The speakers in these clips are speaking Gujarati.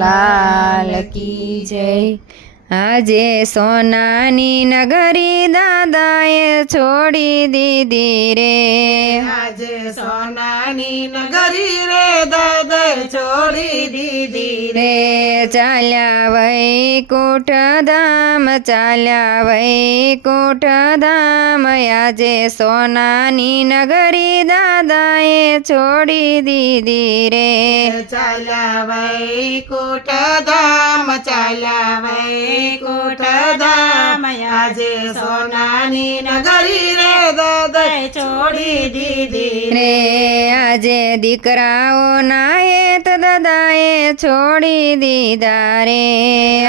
લાલ કી જય આજે સોનાની નગરી દાદાએ છોડી દીધી રે. આજે સોનાની નગરી રે દાદા છોડી દીધી રે. રે ચાલ્યા વૈકુંઠ ધામ ચાલ્યા વૈકુંઠ ધામ આજે સોનાની નગરી દાદાએ છોડી દીધી રે. ચાલ્યા વૈકુંઠ ધામ ચાલ્યા વૈકુંઠ ધામ આજે સોનાની નગરી રે દાદા છોડી દીધી રે રે આજે દીકરાઓના હેત દાદાએ છોડી દીધા રે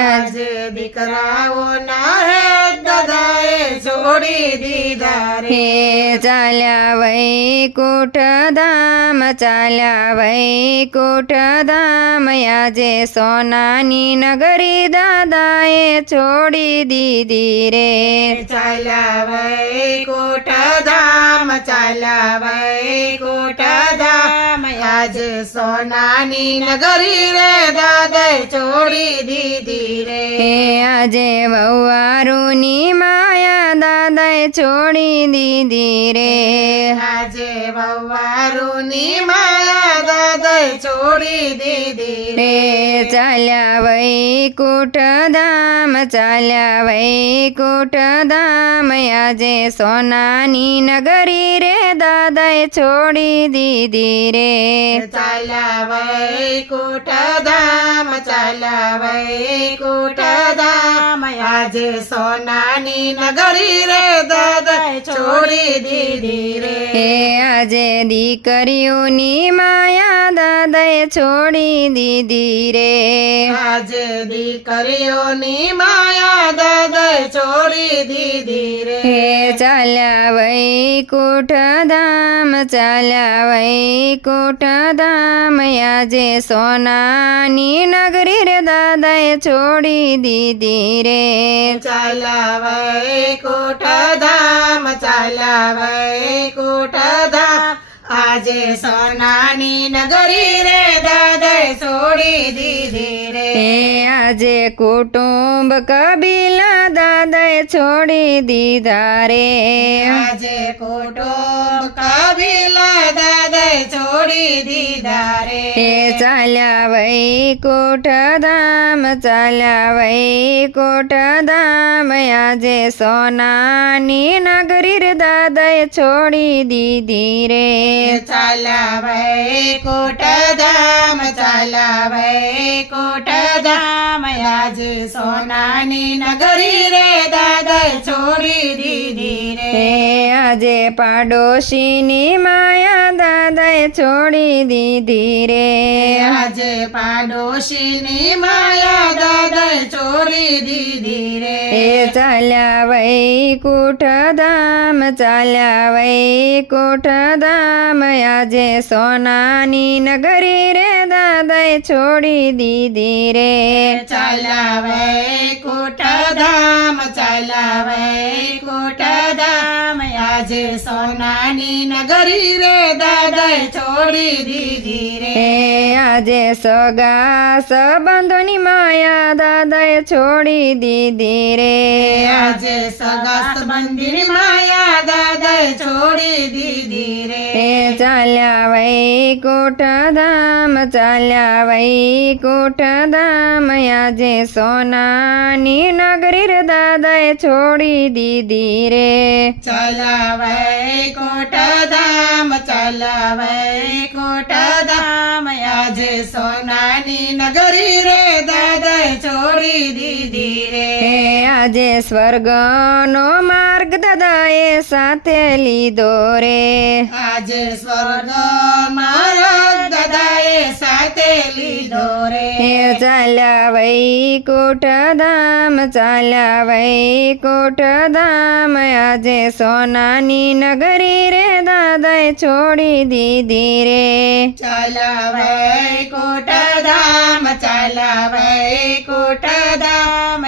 આજે દીકરાઓના હે દાદાએ છોડી દીધા રે હે ચાલ્યા વૈકુંઠ ધામ ચાલ્યા વૈકુંઠ ધામ આજે સોનાની નગરી દાદાએ છોડી દીધી રે ચાલ્યા વૈકુંઠ ધામ ચાલ્યા વૈકુંઠ ધામ આજે સોનાની નગરી રે દાદા છોડી દીધી રે. હે આજે વવારુની માયા દાદાએ છોડી દીધી રે. આજે વવારુની માયા દાદા છોડી દીધી. રે ચાલ્યા વૈકુંઠ ધામ ચાલ્યા વૈકુંઠ ધામ આજે સોનાની નગરી રે દાદાએ છોડી દીધી રે. ચાલ્યા વૈકુંઠ ધામ ચાલ્યા વૈકુંઠ ધામ આજે સોનાની નગરી રે દાદા. છોડી દીધી રે. હે આજે દીકરીઓની માયા દાદાએ છોડી દીધી રે. આજે દીકરીઓની માયા દાદા છોડી દીધી રે. હે ચાલ્યા વૈકુંઠ ધામ ચાલ્યા વૈકુંઠ ધામ આજે સોનાની નગરી રે દાદાએ છોડી દીધી રે. ચાલ્યા કોટા ધામ ચાલ્યા કોટા ધામ આજે સોનાની નગરી રે દાદા છોડી દીધી રે. આજે કુટુંબ કબીલા દાદાએ છોડી દીધા રે. આજે કુટુંબ કબીલા દાદા છોડી દીધા રે. ચાલ્યા કોઠ ધામ ચાલ્યા વૈકુંઠ ધામ આજે સોનાની નગરી રે દાદાએ છોડી દીધી રે. ચાલ્યા વૈકુંઠ ધામ ચાલ્યા વૈકુંઠ ધામ આજે સોનાની નગરી રે દાદા છોડી દીધી રે. આજે પાડોશીની માયા દાદાએ છોડી દીધી રે. આજે પાડોશીની માયા દાદાએ છોડી દીધી રે. એ ચાલ્યા વૈકુંઠ ધામ ચાલ્યા વૈકુંઠ ધામ આજે સોનાની નગરી રે દાદાએ છોડી દીધી રે. ચાલ્યા વૈકુંઠ ધામ ચાલ્યા વૈકુંઠ ધામ આજે સોનાની નગરી રે દાદા છોડી દીધી રે. આજે સગા સંબંધોની માયા દાદાએ છોડી દીધી રે. આજે સગા સંબંધી માયા દાદા છોડી દીધી રે. ચાલ્યા વૈકુંઠ ધામ ચાલ્યા વૈકુંઠ ધામ આજે સોનાની નગરી રે દાદાએ છોડી દીધી રે. ચાલ્યા વૈકુંઠ ધામ ચાલ્યા વૈકુંઠ ધામ આજે સોનાની નગરી રે દાદા છોડી દી આજે સ્વર્ગનો માર્ગ દાદાએ સાથે લીધો રે. આજે સ્વર્ગ મારા દાદાએ સાથે લીધો રે. હે ચાલ્યા વૈકુંઠ ધામ ચાલ્યા વૈકુંઠ ધામ આજે સોનાની નગરી રે દાદાએ છોડી દીધી રે. ચાલ્યા વૈકુંઠ ધામ ચાલ્યા વૈકુંઠ ધામ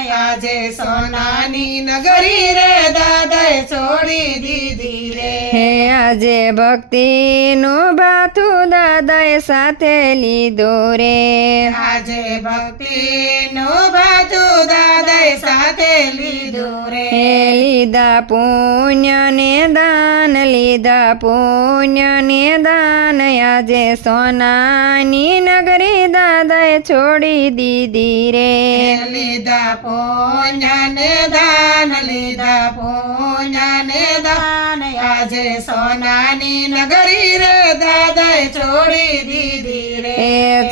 આજે સોનાની નગરી રે દાદાએ છોડી દીધી રે. હે આજે ભક્તિનું ભાથું દાદાએ સાથે લીધું રે. આજે ભક્તિ નું બધું દાદાએ સાથે લીધું રે. લીધા પુણ્ય ને દાન લીધા પુણ્ય ને દાન આજે સોનાની નગરી દાદાએ છોડી દીધી રે. લીધા પોኛને દાન લીધા પોኛને દાન. આજે સોનાની નગરી રે દાદાએ છોડી દીધી રે.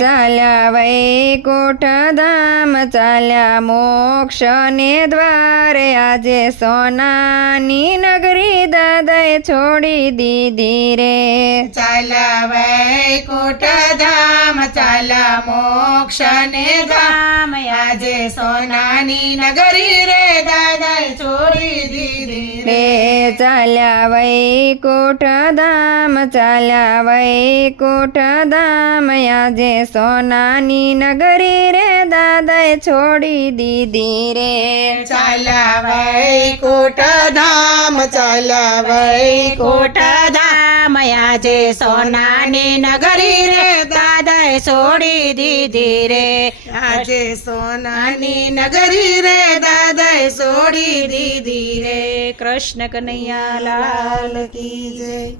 ચાલ્યા વૈકુંઠ ધામ ચાલ્યા મોક્ષ ને દ્વારે. આજે સોનાની નગરી દાદાએ છોડી દીધી રે. ચાલ્યા વૈકુંઠ ધામ ચાલ્યા મોક્ષ ને ધામ આજે સોનાની નગરી રે દાદાએ છોડી દીધી રે ચાલ્યા વૈકુંઠ ધામ ચાલ્યા કોઠ ધામ આજે સોનાની નગરી રે દાદા છોડી દીધી રે ચાલ્યા કોઠ ધામ ચાલ્યા કોઠ ધામ આજે સોનાની નગરી રે છોડી દીધી રે. આજે સોનાની નગરી રે દાદાએ છોડી દીધી રે. કૃષ્ણ કનૈયા લાલ કી જય.